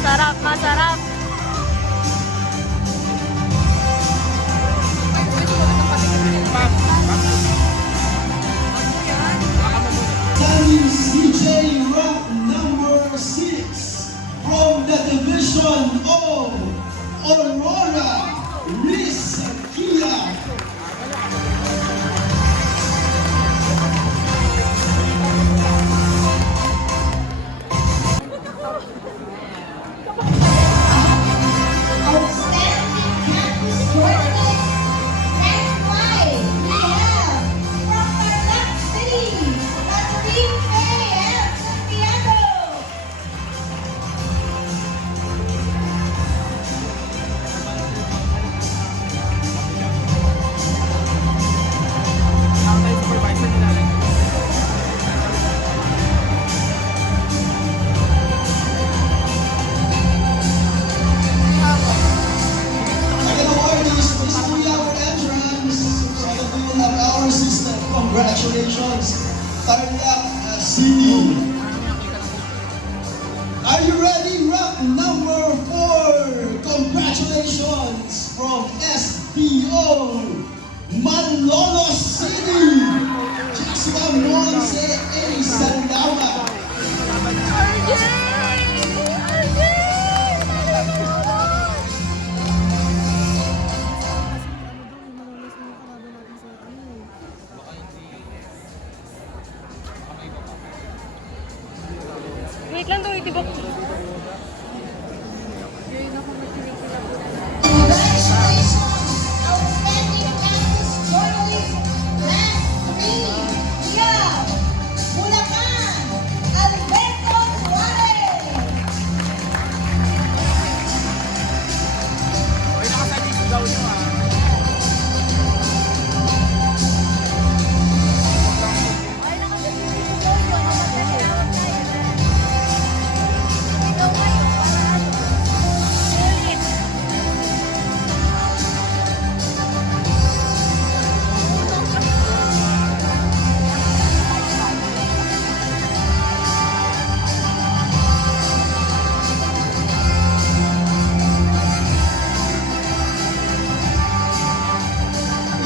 Masarap, masarap. CJ Rock number 6 from the division of Aurora, Rizkia. Outstanding campus journalist. Next slide, we have from Tarlac City, Catherine Faye and Santiago. Second award is Miss Kuya for entrance. Second we will have our sister. Congratulations, Tarlac City. Are you ready? Rock number 4. Congratulations from SPO Malolos City. Joshua Monse A. Sandawa. Wait lang daw, itibok. Congratulations, outstanding campus journalist. Last 3, we have Bulacan, Alberto Suarez.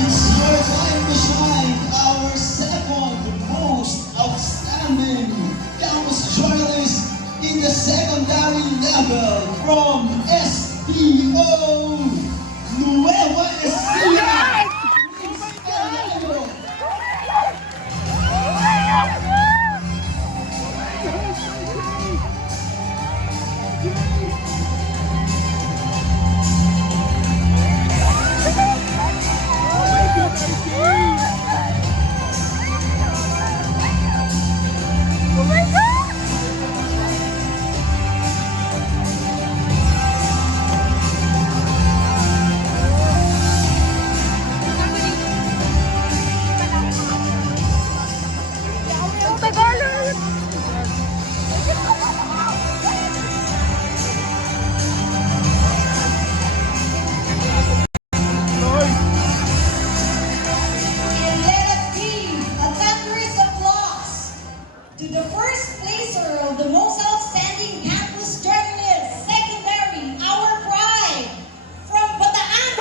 It's your time to shine, our second most outstanding campus journalist in the secondary level from SPO Nueva Ecija. Miss Canario. Oh my God! Ang Tagalog! And let us give a thunderous applause to the first placer of the most outstanding